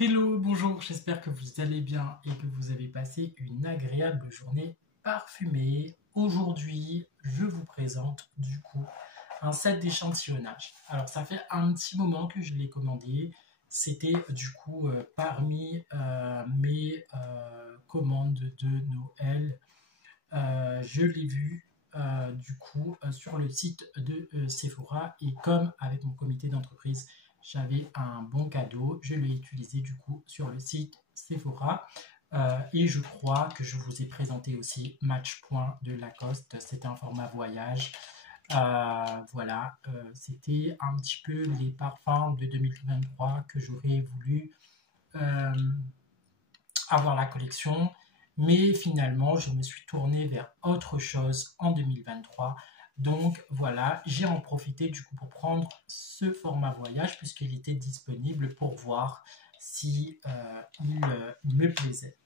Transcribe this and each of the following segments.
Hello, bonjour, j'espère que vous allez bien et que vous avez passé une agréable journée parfumée. Aujourd'hui, je vous présente du coup un set d'échantillonnage. Alors ça fait un petit moment que je l'ai commandé. C'était du coup parmi mes commandes de Noël. Je l'ai vu sur le site de Sephora et comme avec mon comité d'entreprise, j'avais un bon cadeau, je l'ai utilisé du coup sur le site Sephora. Et je crois que je vous ai présenté aussi Match Point de Lacoste, c'était un format voyage. Voilà, c'était un petit peu les parfums de 2023 que j'aurais voulu euh, avoir la collection, mais finalement, je me suis tourné vers autre chose en 2023. Donc voilà, j'ai en profité du coup pour prendre ce format voyage puisqu'il était disponible pour voir si il me plaisait.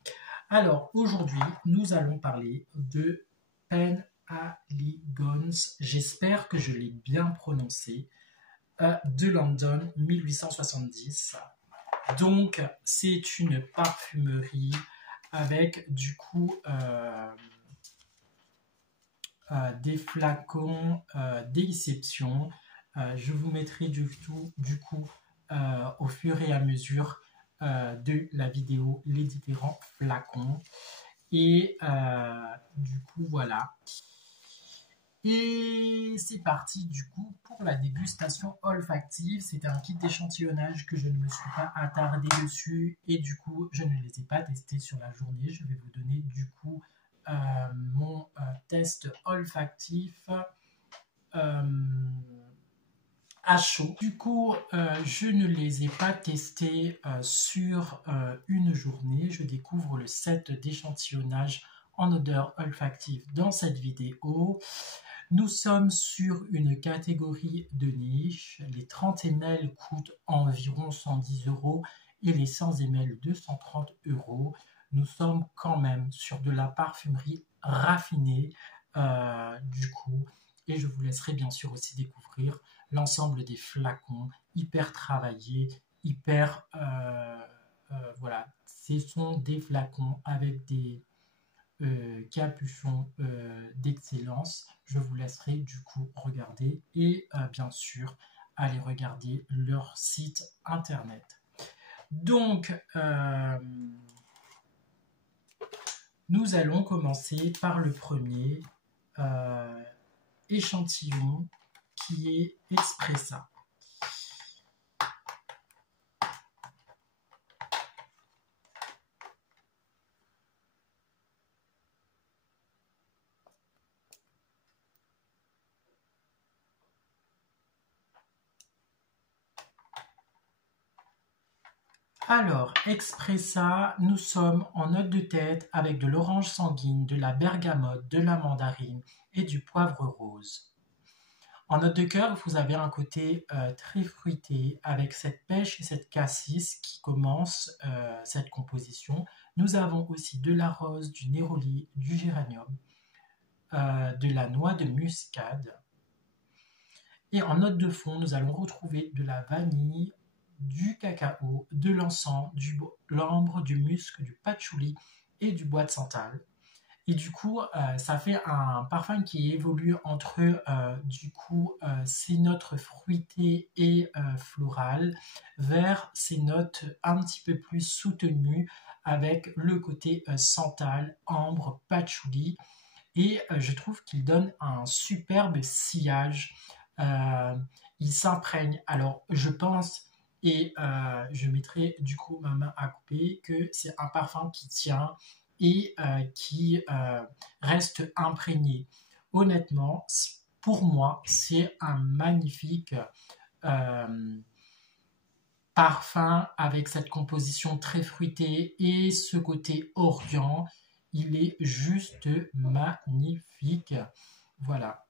Alors aujourd'hui, nous allons parler de Penhaligon's, j'espère que je l'ai bien prononcé, de London 1870. Donc, c'est une parfumerie avec du coup des flacons d'exception. Je vous mettrai du coup au fur et à mesure de la vidéo les différents flacons. Et du coup, voilà. Et c'est parti du coup pour la dégustation olfactive. C'était un kit d'échantillonnage que je ne me suis pas attardé dessus et du coup je ne les ai pas testés sur la journée. Je vais vous donner du coup mon test olfactif à chaud. Du coup je ne les ai pas testés sur une journée. Je découvre le set d'échantillonnage en odeur olfactive dans cette vidéo. Nous sommes sur une catégorie de niche. Les 30 ml coûtent environ 110 € et les 100 ml 230 €. Nous sommes quand même sur de la parfumerie raffinée du coup. Et je vous laisserai bien sûr aussi découvrir l'ensemble des flacons hyper travaillés, hyper... voilà, ce sont des flacons avec des capuchons d'excellence. Je vous laisserai du coup regarder et bien sûr aller regarder leur site internet. Donc nous allons commencer par le premier échantillon qui est Expressa. Alors, Expressa, nous sommes en note de tête avec de l'orange sanguine, de la bergamote, de la mandarine et du poivre rose. En note de cœur, vous avez un côté très fruité avec cette pêche et cette cassis qui commence cette composition. Nous avons aussi de la rose, du néroli, du géranium, de la noix de muscade. Et en note de fond, nous allons retrouver de la vanille, du cacao, de l'encens, de l'ambre, du musc, du patchouli et du bois de santal. Et du coup, ça fait un parfum qui évolue entre du coup ces notes fruitées et florales vers ces notes un petit peu plus soutenues avec le côté santal, ambre, patchouli. Et je trouve qu'il donne un superbe sillage. Il s'imprègne. Alors, je pense et je mettrai du coup ma main à couper que c'est un parfum qui tient et qui reste imprégné. Honnêtement, pour moi, c'est un magnifique parfum avec cette composition très fruitée et ce côté orient. Il est juste magnifique. Voilà.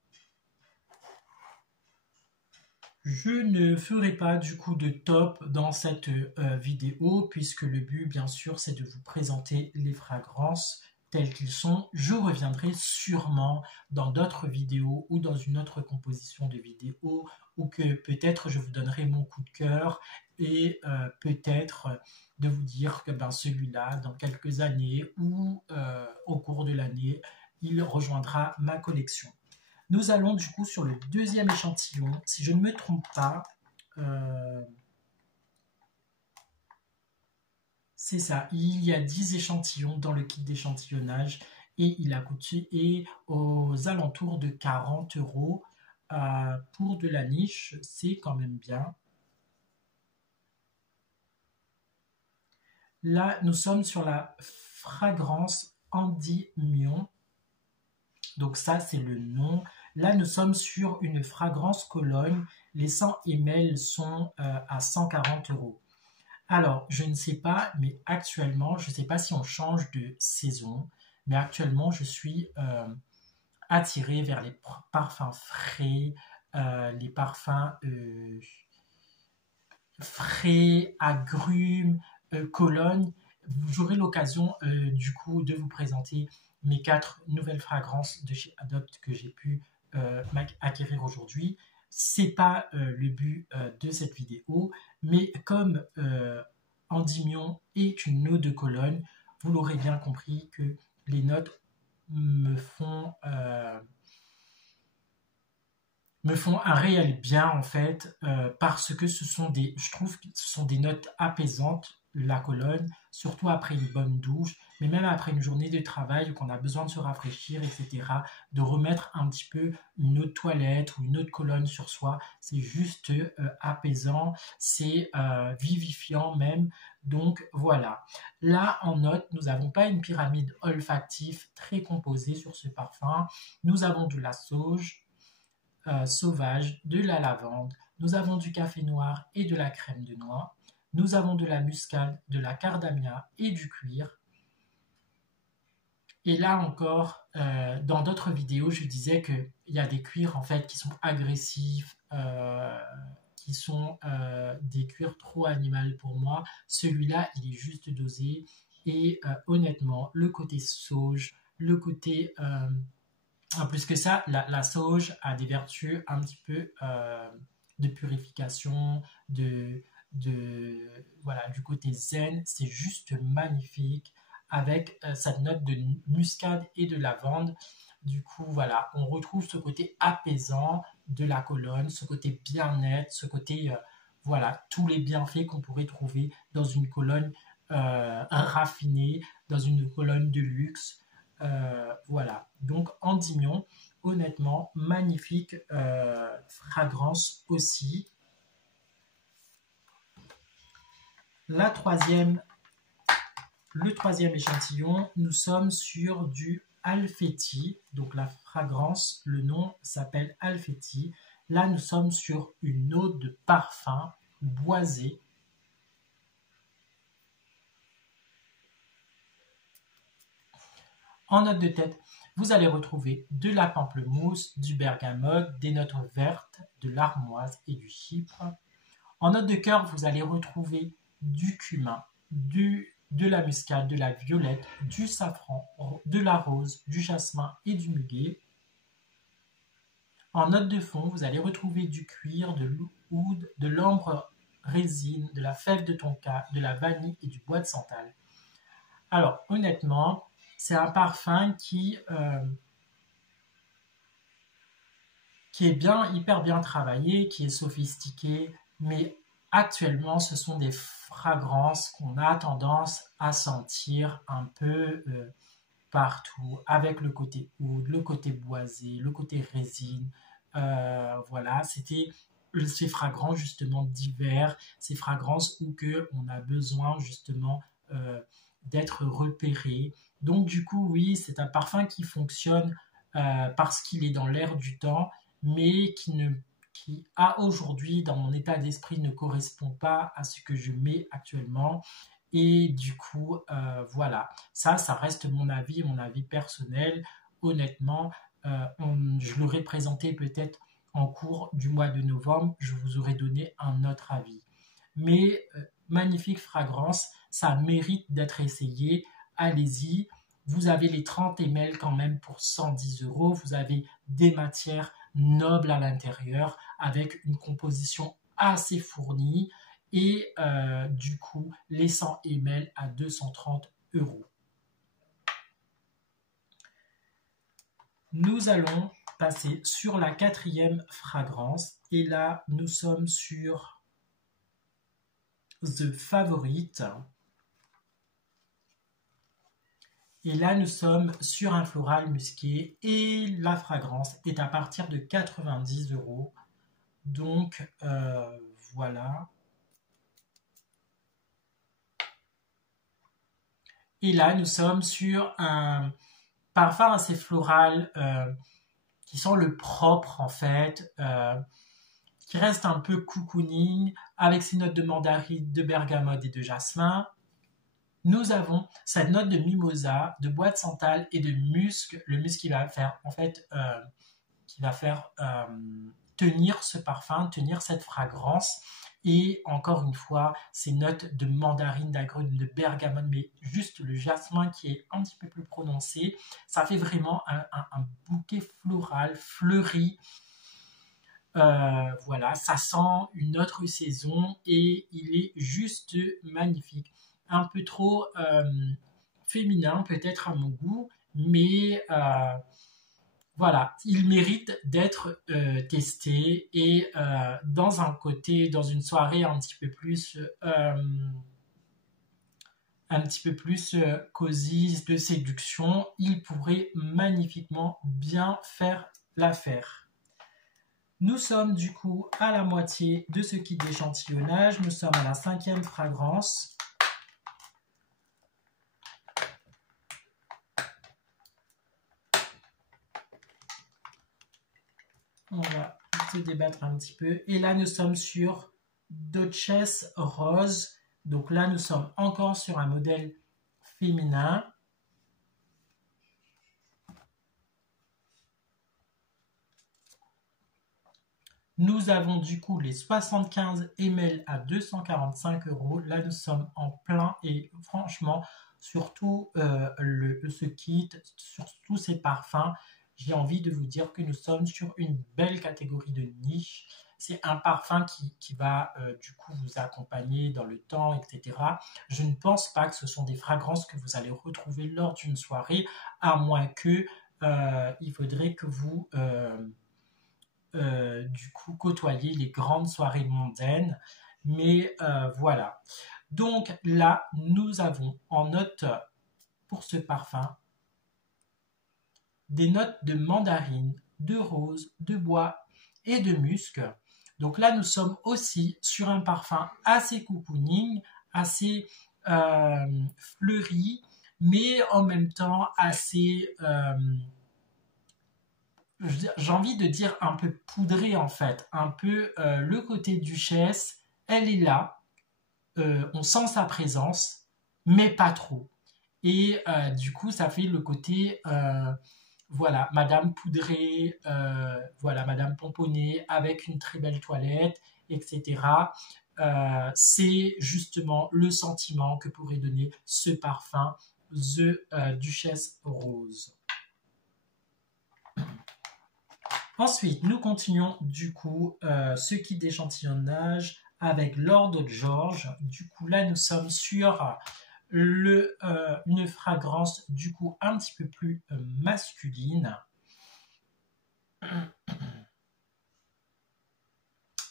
Je ne ferai pas du coup de top dans cette vidéo puisque le but bien sûr c'est de vous présenter les fragrances tels qu'ils sont. Je reviendrai sûrement dans d'autres vidéos ou dans une autre composition de vidéos ou que peut-être je vous donnerai mon coup de cœur et peut-être de vous dire que celui-là, dans quelques années ou au cours de l'année, il rejoindra ma collection. Nous allons du coup sur le deuxième échantillon. Si je ne me trompe pas, c'est ça, il y a 10 échantillons dans le kit d'échantillonnage et il a coûté aux alentours de 40 € pour de la niche, c'est quand même bien. Là, nous sommes sur la fragrance Endymion. Donc ça, c'est le nom. Là, nous sommes sur une fragrance Cologne. Les 100 ml sont à 140 €. Alors, je ne sais pas, mais actuellement, je ne sais pas si on change de saison, mais actuellement, je suis attirée vers les parfums frais, les parfums frais, agrumes, Cologne. J'aurai l'occasion du coup de vous présenter mes 4 nouvelles fragrances de chez Adopt que j'ai pu acquérir aujourd'hui. C'est pas le but de cette vidéo, mais comme Endymion est une eau de Cologne, vous l'aurez bien compris que les notes me font un réel bien en fait parce que je trouve que ce sont des notes apaisantes, la Cologne, surtout après une bonne douche, mais même après une journée de travail où on a besoin de se rafraîchir, etc., de remettre un petit peu une eau de toilette ou une eau de Cologne sur soi, c'est juste apaisant, c'est vivifiant même. Donc voilà. Là en note, nous n'avons pas une pyramide olfactive très composée sur ce parfum. Nous avons de la sauge sauvage, de la lavande, nous avons du café noir et de la crème de noix, nous avons de la muscade, de la cardamia et du cuir. Et là encore, dans d'autres vidéos, je disais qu'il y a des cuirs en fait qui sont agressifs, qui sont des cuirs trop animaux pour moi. Celui-là, il est juste dosé et honnêtement, le côté sauge, le côté en plus que ça, la sauge a des vertus un petit peu de purification, voilà, du côté zen. C'est juste magnifique avec cette note de muscade et de lavande. Du coup, voilà, on retrouve ce côté apaisant de la Cologne, ce côté bien-être, ce côté, voilà, tous les bienfaits qu'on pourrait trouver dans une Cologne raffinée, dans une Cologne de luxe. Voilà, donc Endymion, honnêtement, magnifique fragrance aussi. Le troisième échantillon, nous sommes sur du Alfetti, donc la fragrance, le nom s'appelle Alfetti. Là, nous sommes sur une eau de parfum boisée. En note de tête, vous allez retrouver de la pamplemousse, du bergamote, des notes vertes, de l'armoise et du chypre. En note de cœur, vous allez retrouver du cumin, de la muscade, de la violette, du safran, de la rose, du jasmin et du muguet. En note de fond, vous allez retrouver du cuir, de l'oud, de l'ambre résine, de la fève de tonka, de la vanille et du bois de santal. Alors, honnêtement, c'est un parfum qui est hyper bien travaillé, qui est sophistiqué, mais actuellement, ce sont des fragrances qu'on a tendance à sentir un peu partout, avec le côté oud, le côté boisé, le côté résine. Voilà, c'était ces fragrances justement d'hiver, ces fragrances où on a besoin justement d'être repéré. Donc du coup, oui, c'est un parfum qui fonctionne parce qu'il est dans l'air du temps, mais qui aujourd'hui, dans mon état d'esprit, ne correspond pas à ce que je mets actuellement. Et du coup, voilà, ça reste mon avis personnel. Honnêtement, je l'aurais présenté peut-être en cours du mois de novembre, je vous aurais donné un autre avis. Mais magnifique fragrance, ça mérite d'être essayé. Allez-y, vous avez les 30 ml quand même pour 110 €. Vous avez des matières nobles à l'intérieur avec une composition assez fournie et du coup les 100 ml à 230 €. Nous allons passer sur la 4e fragrance et là nous sommes sur The Favorite. Et là, nous sommes sur un floral musqué et la fragrance est à partir de 90 €. Donc, voilà. Et là, nous sommes sur un parfum assez floral qui sent le propre, en fait, qui reste un peu cocooning, avec ses notes de mandarine, de bergamote et de jasmin. Nous avons cette note de mimosa, de bois de santal et de musc. Le musc qui va faire, en fait, tenir ce parfum, tenir cette fragrance. Et encore une fois, ces notes de mandarine, d'agrumes, de bergamote, mais juste le jasmin qui est un petit peu plus prononcé. Ça fait vraiment un bouquet floral, fleuri. Voilà, ça sent une autre saison et il est juste magnifique. Un peu trop féminin peut-être à mon goût, mais voilà, il mérite d'être testé et dans une soirée un petit peu plus cosy, de séduction, il pourrait magnifiquement bien faire l'affaire. Nous sommes du coup à la moitié de ce kit d'échantillonnage. Nous sommes à la 5e fragrance. On va se débattre un petit peu. Et là, nous sommes sur Duchess Rose. Donc là, nous sommes encore sur un modèle féminin. Nous avons du coup les 75 ml à 245 €. Là, nous sommes en plein et franchement, surtout ce kit, sur tous ces parfums, j'ai envie de vous dire que nous sommes sur une belle catégorie de niche. C'est un parfum qui va du coup vous accompagner dans le temps, etc. Je ne pense pas que ce sont des fragrances que vous allez retrouver lors d'une soirée, à moins que il faudrait que vous du coup côtoyer les grandes soirées mondaines. Mais voilà. Donc là, nous avons en note pour ce parfum des notes de mandarine, de rose, de bois et de musc. Donc là, nous sommes aussi sur un parfum assez cocooning, assez fleuri, mais en même temps assez, j'ai envie de dire un peu poudré en fait, un peu le côté duchesse, elle est là, on sent sa présence, mais pas trop. Et du coup, ça fait le côté voilà, Madame poudrée, voilà, Madame pomponnée avec une très belle toilette, etc. C'est justement le sentiment que pourrait donner ce parfum, The Duchesse Rose. Ensuite, nous continuons du coup ce kit d'échantillonnage avec Lord George. Du coup, là, nous sommes sur une fragrance du coup un petit peu plus masculine.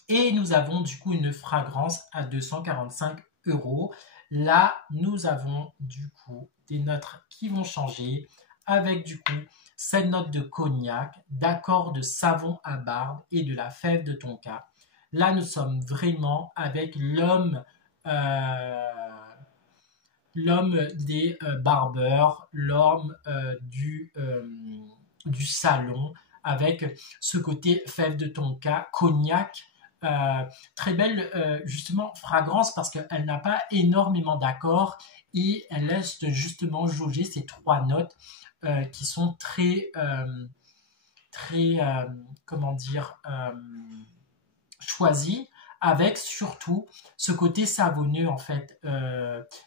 Et nous avons du coup une fragrance à 245 €. Là, nous avons du coup des notes qui vont changer avec du coup cette note de cognac, d'accord de savon à barbe et de la fève de tonka. Là, nous sommes vraiment avec l'homme des barbeurs, l'homme du salon, avec ce côté fève de tonka, cognac. Très belle justement fragrance parce qu'elle n'a pas énormément d'accords et elle laisse justement jauger ces 3 notes qui sont très comment dire choisies, avec surtout ce côté savonneux en fait,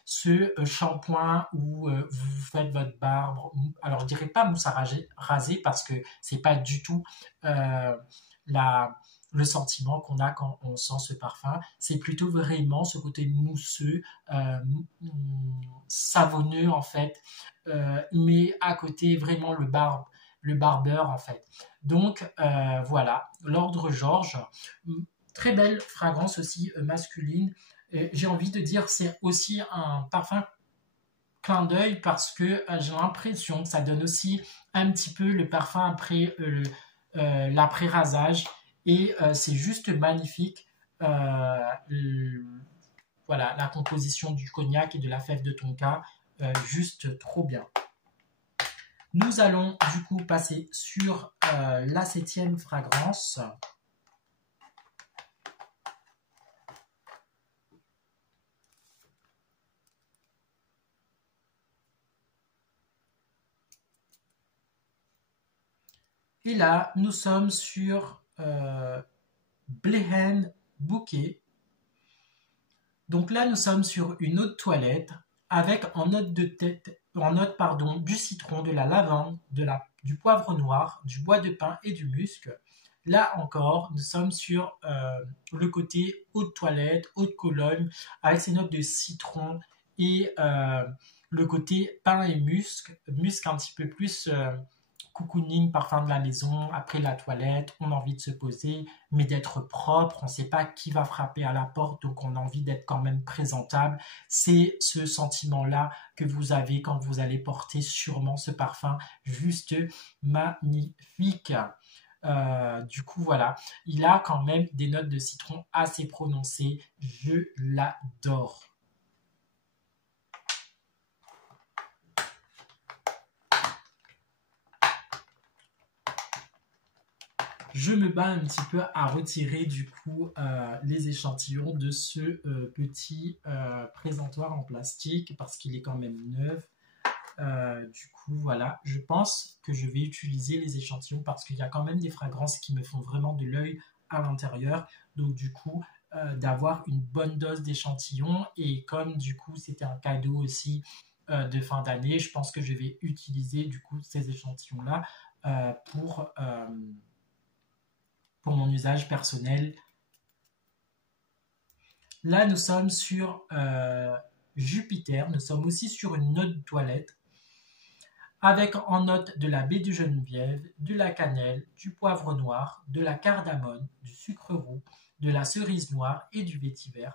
ce shampoing où vous faites votre barbe. Alors je dirais pas mousse à raser parce que c'est pas du tout le sentiment qu'on a quand on sent ce parfum. C'est plutôt vraiment ce côté mousseux, savonneux en fait, mais à côté vraiment le barbeur en fait. Donc voilà, l'ordre Georges, très belle fragrance aussi masculine. J'ai envie de dire c'est aussi un parfum clin d'œil parce que j'ai l'impression que ça donne aussi un petit peu le parfum après l'après-rasage et c'est juste magnifique. Voilà, la composition du cognac et de la fève de tonka, juste trop bien. Nous allons du coup passer sur la 7e fragrance. Et là, nous sommes sur Blehen Bouquet. Donc là, nous sommes sur une eau de toilette avec en note du citron, de la lavande, du poivre noir, du bois de pin et du musc. Là encore, nous sommes sur le côté eau de toilette, eau de Cologne, avec ces notes de citron et le côté pain et musc un petit peu plus cocooning, parfum de la maison, après la toilette, on a envie de se poser, mais d'être propre, on ne sait pas qui va frapper à la porte, donc on a envie d'être quand même présentable. C'est ce sentiment-là que vous avez quand vous allez porter sûrement ce parfum, juste magnifique. Du coup, voilà, il a quand même des notes de citron assez prononcées, je l'adore. Je me bats un petit peu à retirer du coup les échantillons de ce petit présentoir en plastique parce qu'il est quand même neuf. Du coup, voilà, je pense que je vais utiliser les échantillons parce qu'il y a quand même des fragrances qui me font vraiment de l'œil à l'intérieur. Donc, du coup, d'avoir une bonne dose d'échantillons et comme du coup, c'était un cadeau aussi de fin d'année, je pense que je vais utiliser du coup ces échantillons-là pour mon usage personnel. Là, nous sommes sur Jupiter. Nous sommes aussi sur une note de toilette avec en note de la baie de Geneviève, de la cannelle, du poivre noir, de la cardamone, du sucre roux, de la cerise noire et du vétiver.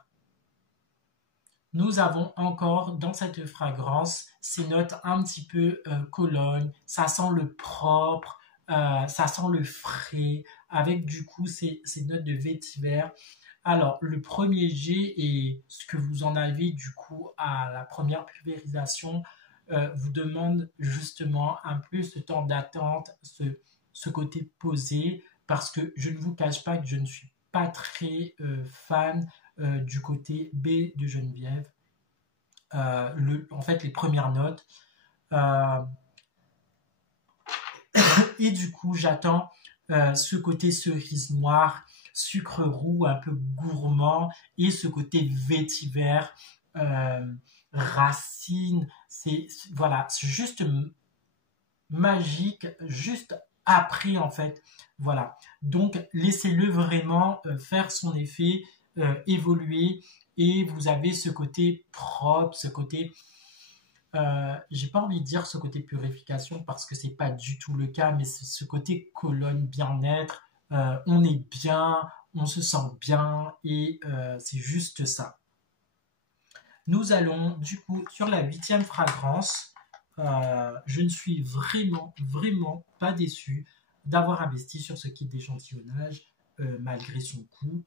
Nous avons encore dans cette fragrance ces notes un petit peu Cologne. Ça sent le propre, ça sent le frais, avec du coup ces notes de vétiver. Alors, le premier jet et ce que vous en avez du coup à la première pulvérisation vous demande justement un peu ce temps d'attente, ce côté posé, parce que je ne vous cache pas que je ne suis pas très fan du côté B de Geneviève. En fait, les premières notes. Et du coup, j'attends ce côté cerise noire, sucre roux, un peu gourmand, et ce côté vétiver, racine. Voilà, c'est juste magique, juste après en fait. Voilà. Donc, laissez-le vraiment faire son effet, évoluer, et vous avez ce côté propre, ce côté... j'ai pas envie de dire ce côté purification parce que c'est pas du tout le cas, mais c'est ce côté colonne bien-être, on est bien, on se sent bien et c'est juste ça. Nous allons du coup sur la 8e fragrance. Je ne suis vraiment pas déçu d'avoir investi sur ce kit d'échantillonnage malgré son coût.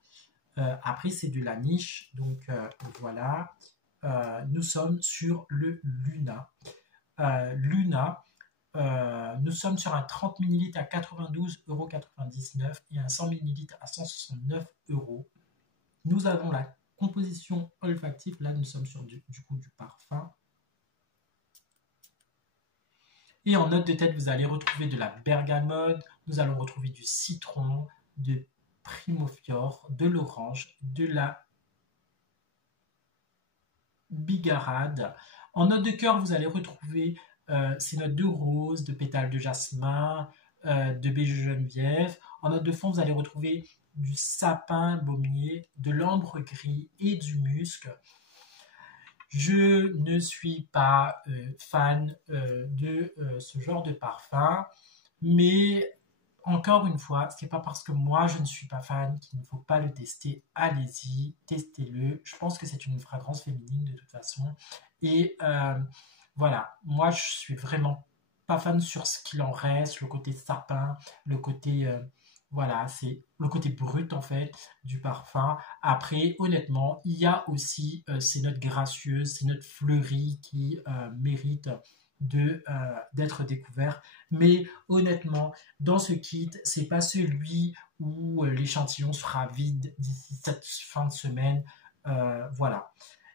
Après c'est de la niche, donc voilà. Nous sommes sur le Luna. Luna, nous sommes sur un 30 ml à 92,99 € et un 100 ml à 169 €. Nous avons la composition olfactive. Là, nous sommes sur du parfum. Et en note de tête, vous allez retrouver de la bergamote. Nous allons retrouver du citron, de primofiore, de l'orange, de la bigarade. En note de cœur, vous allez retrouver ces notes de rose, de pétales de jasmin, de baie de Geneviève. En note de fond, vous allez retrouver du sapin baumier, de l'ambre gris et du musc. Je ne suis pas fan de ce genre de parfum, mais encore une fois, ce n'est pas parce que moi je ne suis pas fan qu'il ne faut pas le tester. Allez-y, testez-le. Je pense que c'est une fragrance féminine de toute façon. Et voilà, moi je suis vraiment pas fan sur ce qu'il en reste, le côté sapin, le côté voilà, c'est le côté brut en fait du parfum. Après, honnêtement, il y a aussi ces notes gracieuses, ces notes fleuries qui méritent d'être découvertes. Mais honnêtement, dans ce kit, c'est pas celui où l'échantillon sera vide d'ici cette fin de semaine. Voilà.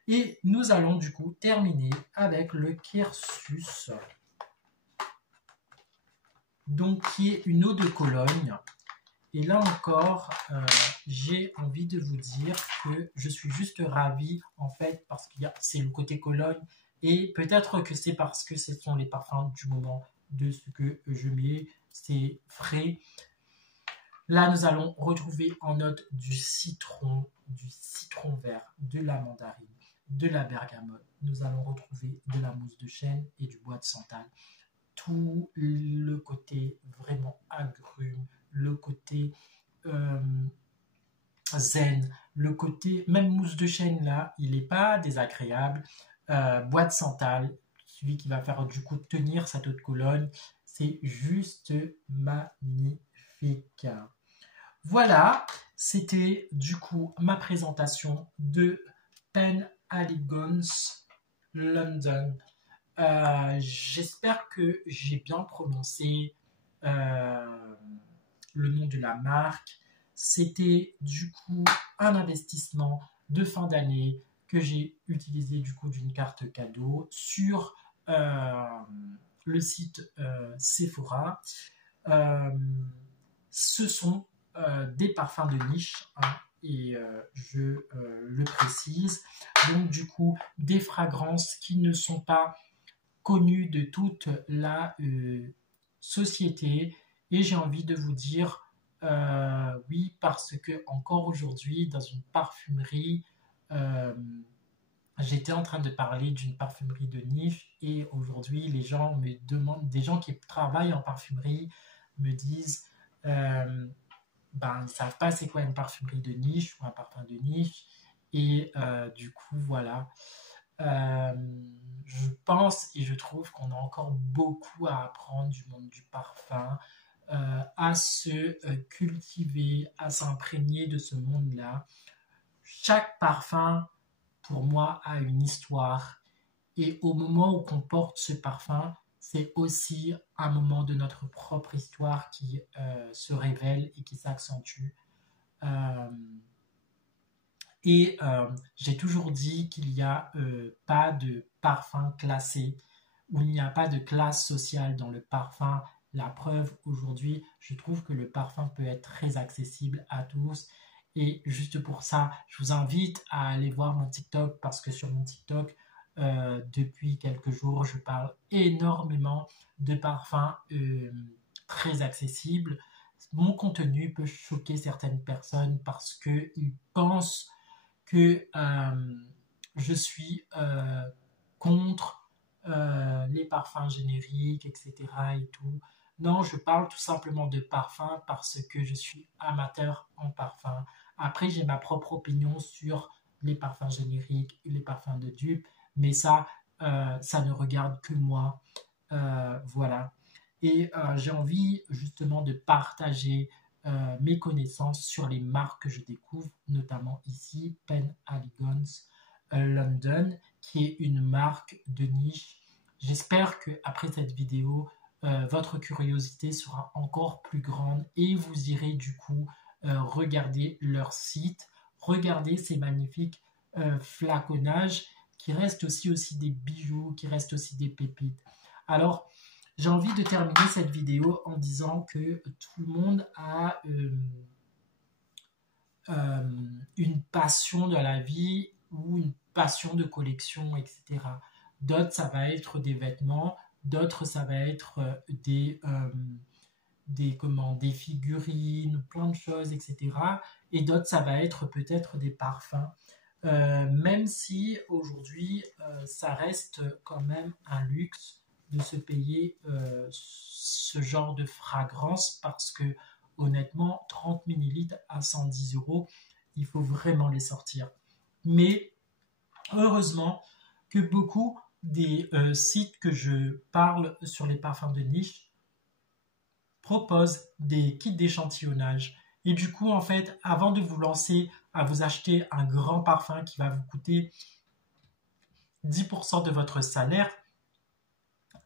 Et nous allons du coup terminer avec le Kersus, donc qui est une eau de Cologne. Et là encore, j'ai envie de vous dire que je suis juste ravie en fait parce que c'est le côté Cologne et peut-être que c'est parce que ce sont les parfums du moment de ce que je mets, c'est frais. Là, nous allons retrouver en note du citron vert, de la mandarine, de la bergamote. Nous allons retrouver de la mousse de chêne et du bois de santal. Tout le côté vraiment agrume, le côté zen, le côté, même mousse de chêne là, il n'est pas désagréable. Bois de santal, celui qui va faire du coup tenir cette eau de Cologne, c'est juste magnifique. Voilà, c'était du coup ma présentation de Pen Elegance London. J'espère que j'ai bien prononcé le nom de la marque. C'était du coup un investissement de fin d'année que j'ai utilisé du coup d'une carte cadeau sur le site Sephora. Ce sont des parfums de niche, hein, et je le précise. Donc du coup, des fragrances qui ne sont pas connues de toute la société. Et j'ai envie de vous dire oui, parce que encore aujourd'hui, dans une parfumerie, j'étais en train de parler d'une parfumerie de niche et aujourd'hui, les gens me demandent, des gens qui travaillent en parfumerie me disent ils ne savent pas c'est quoi une parfumerie de niche ou un parfum de niche. Et du coup, voilà. Je pense et je trouve qu'on a encore beaucoup à apprendre du monde du parfum, à se cultiver, à s'imprégner de ce monde-là. Chaque parfum, pour moi, a une histoire. Et au moment où on porte ce parfum, c'est aussi un moment de notre propre histoire qui se révèle et qui s'accentue. J'ai toujours dit qu'il n'y a pas de parfum classé, où il n'y a pas de classe sociale dans le parfum. La preuve, aujourd'hui, je trouve que le parfum peut être très accessible à tous. Et juste pour ça, je vous invite à aller voir mon TikTok parce que sur mon TikTok, depuis quelques jours, je parle énormément de parfums très accessibles. Mon contenu peut choquer certaines personnes parce qu'ils pensent que je suis contre les parfums génériques, etc. et tout. Non, je parle tout simplement de parfums parce que je suis amateur en parfums. Après, j'ai ma propre opinion sur les parfums génériques et les parfums de dupe, mais ça ne regarde que moi. Voilà. Et j'ai envie justement de partager mes connaissances sur les marques que je découvre, notamment ici, Pen Elegance London, qui est une marque de niche. J'espère qu'après cette vidéo, votre curiosité sera encore plus grande et vous irez du coup regarder leur site, regarder ces magnifiques flaconnages qui restent aussi des bijoux, qui restent aussi des pépites. Alors, j'ai envie de terminer cette vidéo en disant que tout le monde a une passion dans la vie ou une passion de collection, etc. D'autres, ça va être des vêtements, d'autres, ça va être des figurines, plein de choses, etc. Et d'autres, ça va être peut-être des parfums. Même si aujourd'hui, ça reste quand même un luxe de se payer ce genre de fragrance parce que honnêtement, 30 millilitres à 110 euros, il faut vraiment les sortir. Mais heureusement que beaucoup des sites que je parle sur les parfums de niche proposent des kits d'échantillonnage. Et du coup, en fait, avant de vous lancer à vous acheter un grand parfum qui va vous coûter 10% de votre salaire,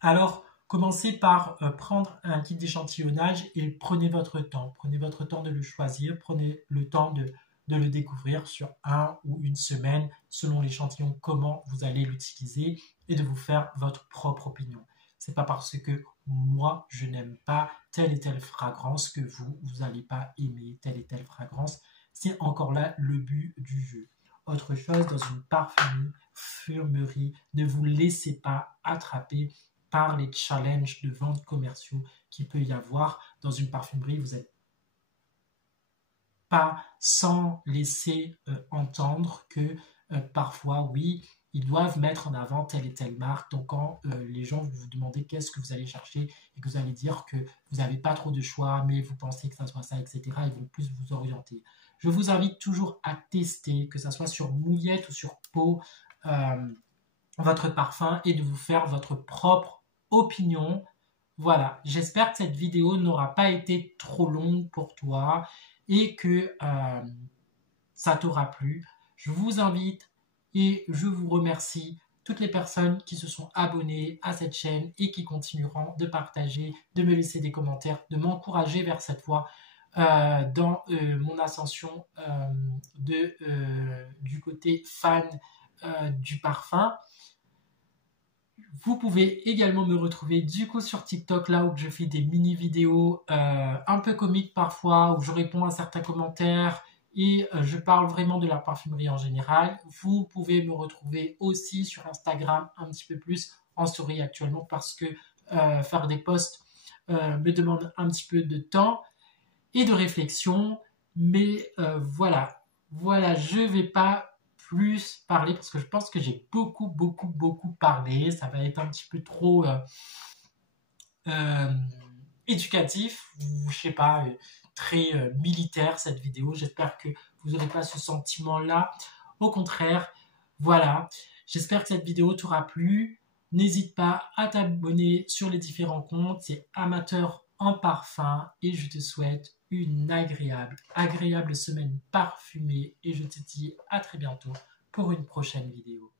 alors commencez par prendre un kit d'échantillonnage et prenez votre temps. Prenez votre temps de le choisir, prenez le temps de le découvrir sur 1 ou 1 semaine, selon l'échantillon, comment vous allez l'utiliser et de vous faire votre propre opinion. C'est pas parce que moi, je n'aime pas telle et telle fragrance que vous n'allez pas aimer telle et telle fragrance. C'est encore là le but du jeu. Autre chose, dans une parfumerie, ne vous laissez pas attraper par les challenges de vente commerciaux qu'il peut y avoir dans une parfumerie. Vous n'êtes pas sans laisser entendre que parfois, oui, ils doivent mettre en avant telle et telle marque. Donc, quand les gens vous demandent qu'est-ce que vous allez chercher et que vous allez dire que vous n'avez pas trop de choix, mais vous pensez que ça soit ça, etc., ils vont plus vous orienter. Je vous invite toujours à tester, que ce soit sur mouillette ou sur peau, votre parfum et de vous faire votre propre opinion. Voilà, j'espère que cette vidéo n'aura pas été trop longue pour toi et que ça t'aura plu. Je vous invite et je vous remercie toutes les personnes qui se sont abonnées à cette chaîne et qui continueront de partager, de me laisser des commentaires, de m'encourager vers cette voie dans mon ascension du côté fan du parfum. Vous pouvez également me retrouver du coup sur TikTok, là où je fais des mini vidéos un peu comiques parfois, où je réponds à certains commentaires et je parle vraiment de la parfumerie en général. Vous pouvez me retrouver aussi sur Instagram un petit peu plus en story actuellement parce que faire des posts me demande un petit peu de temps et de réflexion. Mais voilà, je ne vais pas plus parler parce que je pense que j'ai beaucoup parlé. Ça va être un petit peu trop éducatif ou je sais pas, très militaire cette vidéo. J'espère que vous n'aurez pas ce sentiment-là. Au contraire, voilà. J'espère que cette vidéo t'aura plu. N'hésite pas à t'abonner sur les différents comptes. C'est Amateur en Parfum et je te souhaite une agréable semaine parfumée et je te dis à très bientôt pour une prochaine vidéo.